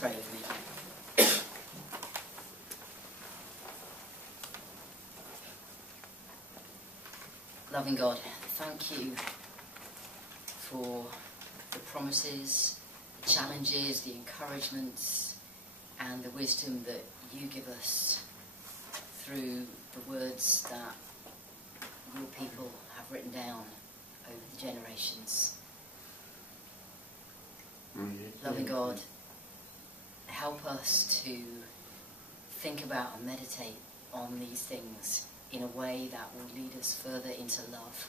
pray with me. Loving God, thank you for the promises, the challenges, the encouragements, and the wisdom that you give us through the words that your people have written down over the generations. Loving God, help us to think about and meditate on these things in a way that will lead us further into love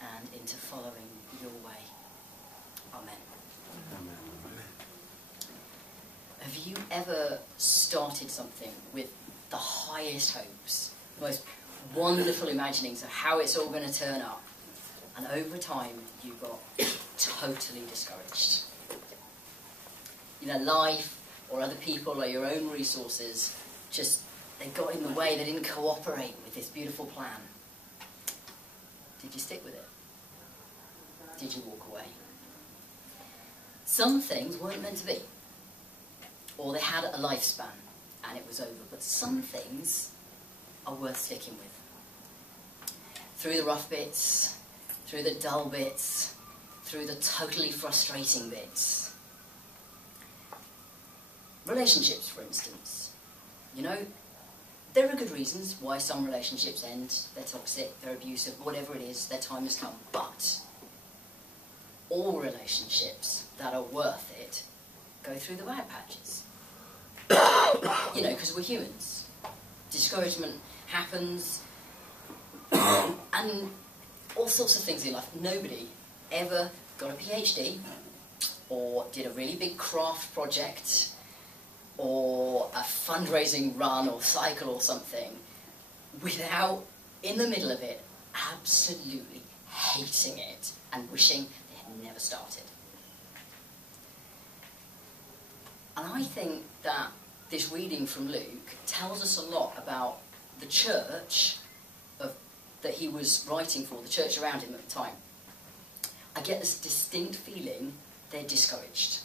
and into following your way. Amen. Amen. Have you ever started something with the highest hopes, the most wonderful imaginings of how it's all going to turn up, and over time you got totally discouraged? You know, life or other people or your own resources just, they got in the way, they didn't cooperate with this beautiful plan. Did you stick with it? Did you walk away? Some things weren't meant to be, or they had a lifespan and it was over, but some things are worth sticking with. Through the rough bits, through the dull bits, through the totally frustrating bits. Relationships, for instance. You know, there are good reasons why some relationships end. They're toxic, they're abusive, whatever it is, their time has come. But all relationships that are worth it go through the bad patches. You know, because we're humans. Discouragement happens, and all sorts of things in life. Nobody ever got a PhD, or did a really big craft project, or a fundraising run or cycle or something, without, in the middle of it, absolutely hating it and wishing they had never started. And I think that this reading from Luke tells us a lot about the church that he was writing for, the church around him at the time. I get this distinct feeling they're discouraged.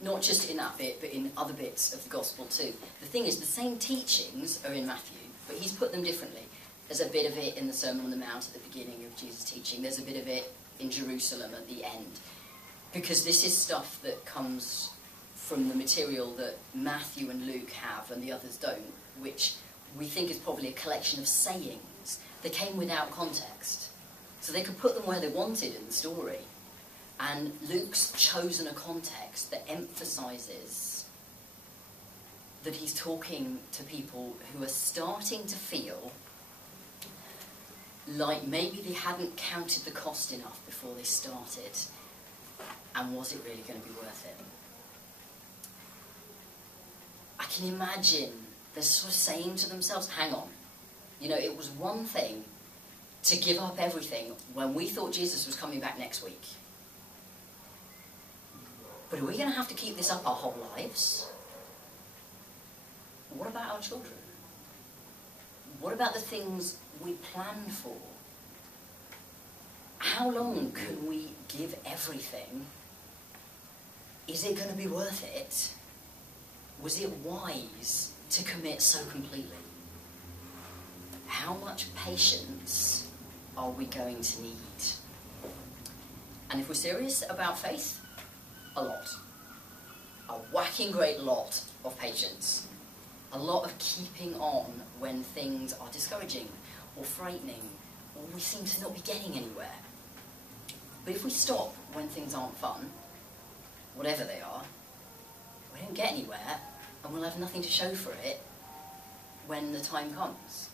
Not just in that bit, but in other bits of the gospel too. The thing is, the same teachings are in Matthew, but he's put them differently. There's a bit of it in the Sermon on the Mount at the beginning of Jesus' teaching. There's a bit of it in Jerusalem at the end. Because this is stuff that comes from the material that Matthew and Luke have and the others don't, which we think is probably a collection of sayings that came without context. So they could put them where they wanted in the story. And Luke's chosen a context that emphasises that he's talking to people who are starting to feel like maybe they hadn't counted the cost enough before they started. And was it really going to be worth it? I can imagine they're sort of saying to themselves, hang on, you know, it was one thing to give up everything when we thought Jesus was coming back next week. But are we going to have to keep this up our whole lives? What about our children? What about the things we planned for? How long can we give everything? Is it going to be worth it? Was it wise to commit so completely? How much patience are we going to need? And if we're serious about faith, a lot. A whacking great lot of patience. A lot of keeping on when things are discouraging or frightening or we seem to not be getting anywhere. But if we stop when things aren't fun, whatever they are, we don't get anywhere and we'll have nothing to show for it when the time comes.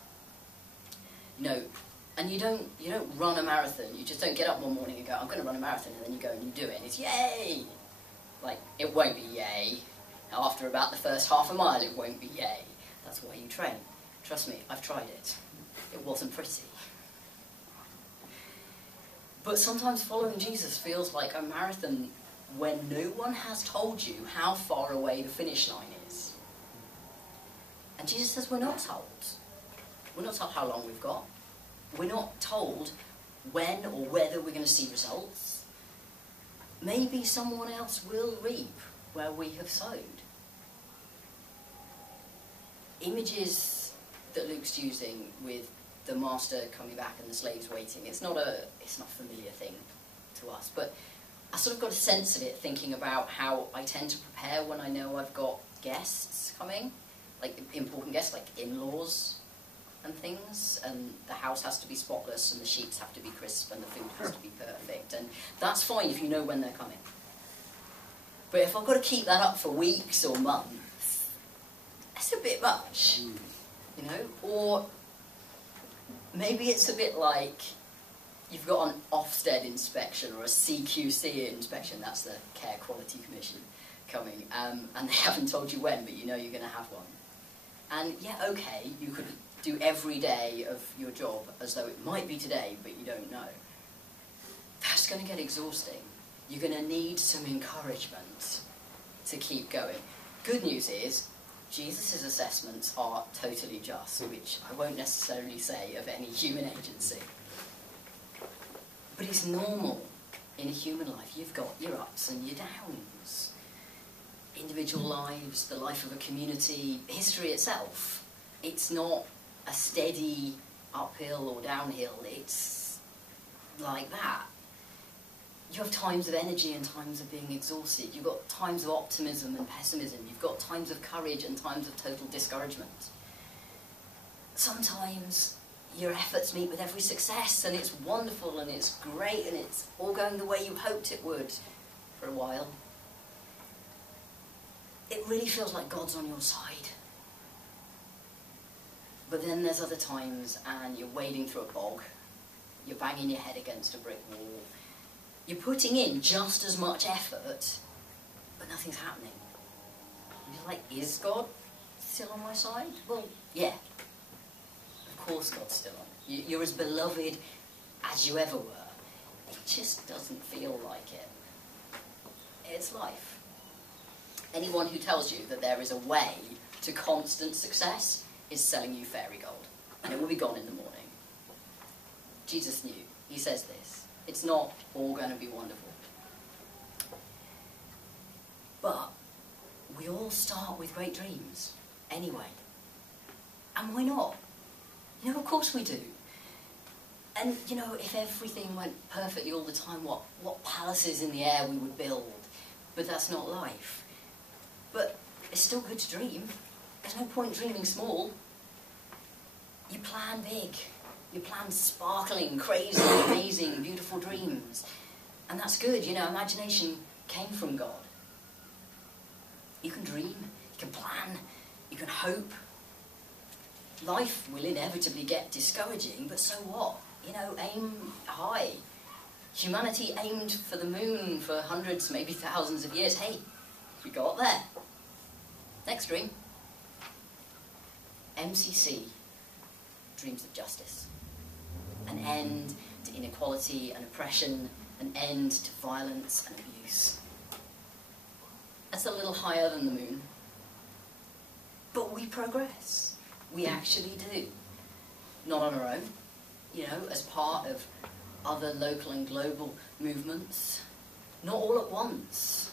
You know, and you don't run a marathon. You just don't get up one morning and go, I'm going to run a marathon, and then you go and you do it and it's yay! Like, it won't be yay. After about the first half a mile, it won't be yay. That's why you train. Trust me, I've tried it. It wasn't pretty. But sometimes following Jesus feels like a marathon when no one has told you how far away the finish line is. And Jesus says we're not told. We're not told how long we've got. We're not told when or whether we're going to see results. Maybe someone else will reap where we have sowed. Images that Luke's using with the master coming back and the slaves waiting, it's not a familiar thing to us, but I sort of got a sense of it thinking about how I tend to prepare when I know I've got guests coming, like important guests, like in-laws and things, and the house has to be spotless and the sheets have to be crisp and the food has to be perfect, and that's fine if you know when they're coming. But if I've got to keep that up for weeks or months, that's a bit much, you know? Or maybe it's a bit like you've got an Ofsted inspection or a CQC inspection, that's the Care Quality Commission, coming, and they haven't told you when, but you know you're going to have one. And yeah, okay, you could do every day of your job as though it might be today, but you don't know. That's going to get exhausting. You're going to need some encouragement to keep going. Good news is, Jesus' assessments are totally just, which I won't necessarily say of any human agency. But it's normal in a human life. You've got your ups and your downs. Individual lives, the life of a community, history itself. It's not a steady uphill or downhill. It's like that. You have times of energy and times of being exhausted. You've got times of optimism and pessimism. You've got times of courage and times of total discouragement. Sometimes your efforts meet with every success and it's wonderful and it's great and it's all going the way you hoped it would for a while. It really feels like God's on your side. But then there's other times and you're wading through a bog. You're banging your head against a brick wall. You're putting in just as much effort, but nothing's happening. You're like, is God still on my side? Well, yeah. Of course God's still on. You're as beloved as you ever were. It just doesn't feel like it. It's life. Anyone who tells you that there is a way to constant success is selling you fairy gold, and it will be gone in the morning. Jesus knew. He says this. It's not all going to be wonderful. But we all start with great dreams, anyway. And why not? You know, of course we do. And, you know, if everything went perfectly all the time, what palaces in the air we would build. But that's not life. But it's still good to dream. There's no point dreaming small. You plan big. You plan sparkling, crazy, amazing, beautiful dreams. And that's good, you know, imagination came from God. You can dream, you can plan, you can hope. Life will inevitably get discouraging, but so what? You know, aim high. Humanity aimed for the moon for hundreds, maybe thousands of years. Hey, we got there. Next dream. MCC, dreams of justice. An end to inequality and oppression, an end to violence and abuse. That's a little higher than the moon. But we progress. We actually do. Not on our own, you know, as part of other local and global movements. Not all at once.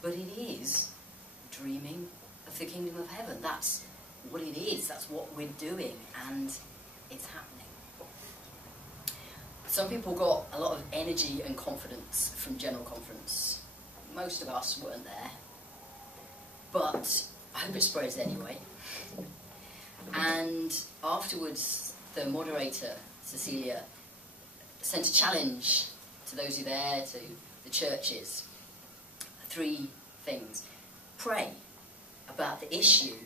But it is dreaming of the kingdom of heaven. That's what it is. That's what we're doing. And it's happening. Some people got a lot of energy and confidence from General Conference. Most of us weren't there. But I hope it spreads anyway. And afterwards, the moderator, Cecilia, sent a challenge to those who were there, to the churches. 3 things. Pray about the issue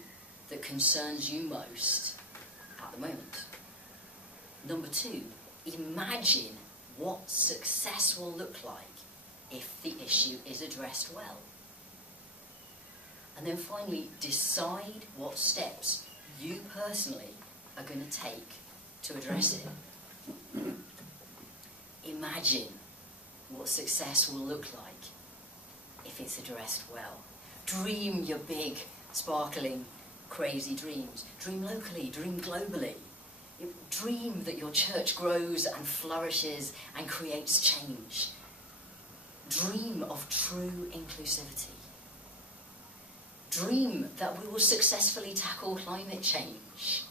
that concerns you most at the moment. Number 2, imagine what success will look like if the issue is addressed well. And then finally, decide what steps you personally are going to take to address it. Imagine what success will look like if it's addressed well. Dream your big, sparkling, crazy dreams. Dream locally, dream globally. Dream that your church grows and flourishes and creates change. Dream of true inclusivity. Dream that we will successfully tackle climate change.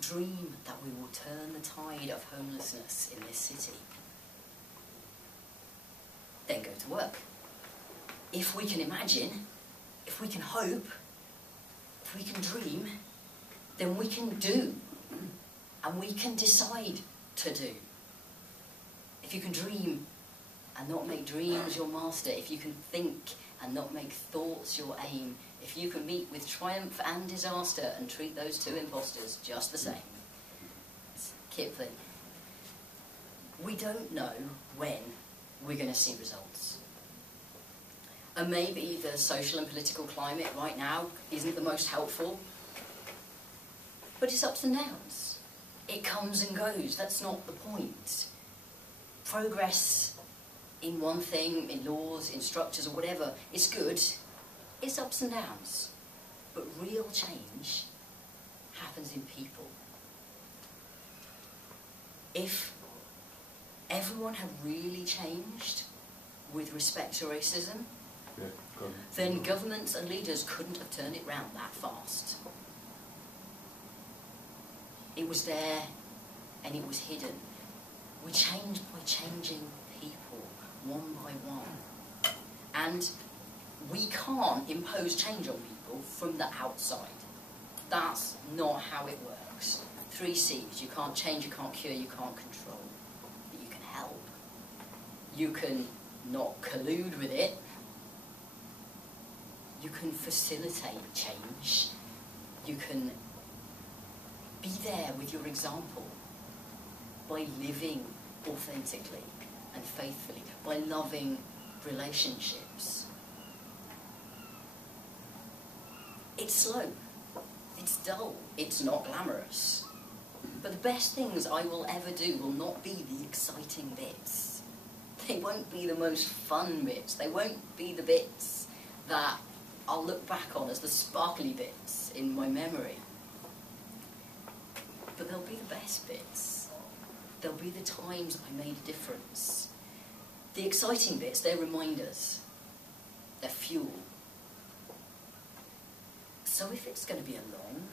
Dream that we will turn the tide of homelessness in this city. Then go to work. If we can imagine, if we can hope, if we can dream, then we can do. And we can decide to do. If you can dream and not make dreams your master, if you can think and not make thoughts your aim, if you can meet with triumph and disaster and treat those two impostors just the same. It's Kipling. We don't know when we're going to see results. And maybe the social and political climate right now isn't the most helpful, but it's ups and downs. It comes and goes. That's not the point. Progress in one thing, in laws, in structures or whatever, is good. It's ups and downs. But real change happens in people. If everyone had really changed with respect to racism, then governments and leaders couldn't have turned it round that fast. It was there and it was hidden. We changed by changing people one by one. And we can't impose change on people from the outside. That's not how it works. 3 C's: you can't change, you can't cure, you can't control. But you can help. You can not collude with it. You can facilitate change. You can be there with your example by living authentically and faithfully, by loving relationships. It's slow, it's dull, it's not glamorous. But the best things I will ever do will not be the exciting bits. They won't be the most fun bits. They won't be the bits that I'll look back on as the sparkly bits in my memory. But they'll be the best bits. They'll be the times I made a difference. The exciting bits, they're reminders. They're fuel. So if it's going to be a long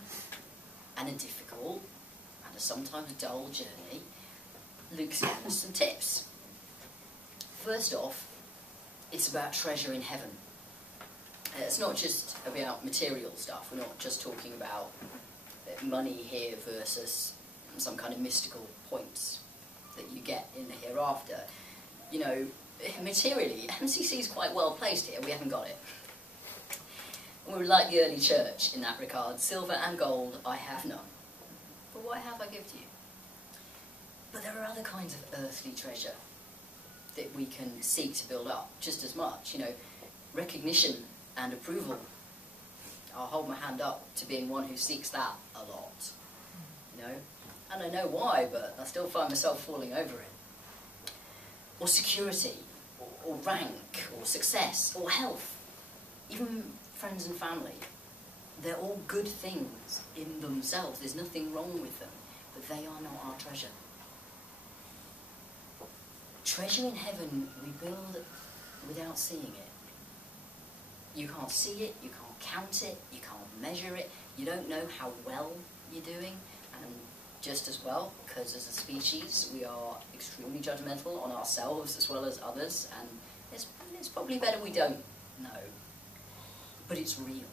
and a difficult and a sometimes dull journey, Luke's given us some tips. First off, it's about treasure in heaven. It's not just about material stuff. We're not just talking about money here versus some kind of mystical points that you get in the hereafter. You know, materially, MCC is quite well placed here. We haven't got it. We're like the early church in that regard. Silver and gold I have none, but what have I give to you? But there are other kinds of earthly treasure that we can seek to build up just as much. You know, recognition and approval. I'll hold my hand up to being one who seeks that a lot. You know, and I know why, but I still find myself falling over it. Or security, or rank, or success, or health. Even friends and family. They're all good things in themselves. There's nothing wrong with them, but they are not our treasure. Treasure in heaven we build without seeing it. You can't see it, you can't count it, you can't measure it, you don't know how well you're doing, and just as well, because as a species we are extremely judgmental on ourselves as well as others, and it's probably better we don't know. But it's real.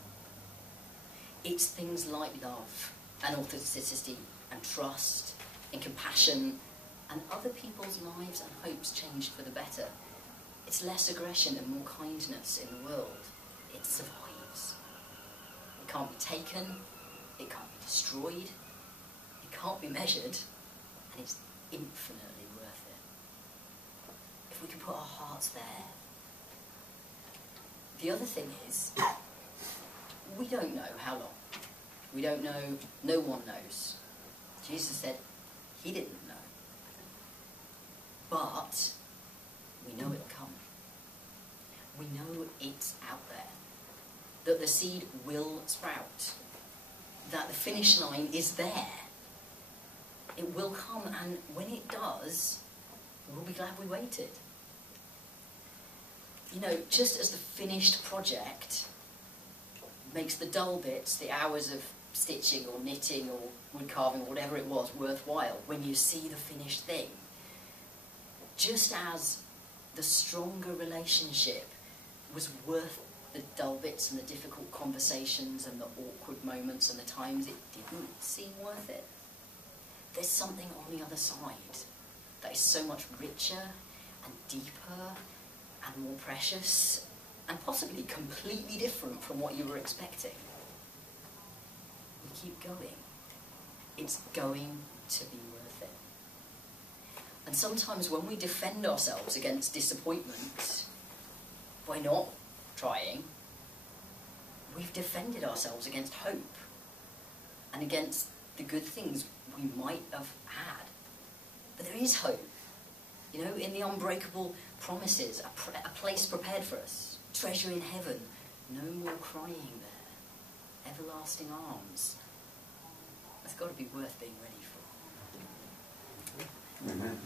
It's things like love and authenticity and trust and compassion and other people's lives and hopes changed for the better. It's less aggression and more kindness in the world. It survives. It can't be taken, it can't be destroyed, it can't be measured, and it's infinitely worth it. If we can put our hearts there. The other thing is, we don't know how long. We don't know, no one knows. Jesus said he didn't know. But we know it'll come. We know it's out there. That the seed will sprout. That the finish line is there. It will come, and when it does, we'll be glad we waited. You know, just as the finished project makes the dull bits, the hours of stitching or knitting or wood carving or whatever it was, worthwhile when you see the finished thing. Just as the stronger relationship was worth the dull bits and the difficult conversations and the awkward moments and the times it didn't seem worth it, there's something on the other side that is so much richer and deeper and more precious and possibly completely different from what you were expecting. We keep going. It's going to be worth it. And sometimes when we defend ourselves against disappointment by not trying, we've defended ourselves against hope and against the good things we might have had. But there is hope. You know, in the unbreakable promises, a place prepared for us, treasure in heaven, no more crying there, everlasting arms. That's got to be worth being ready for. Amen.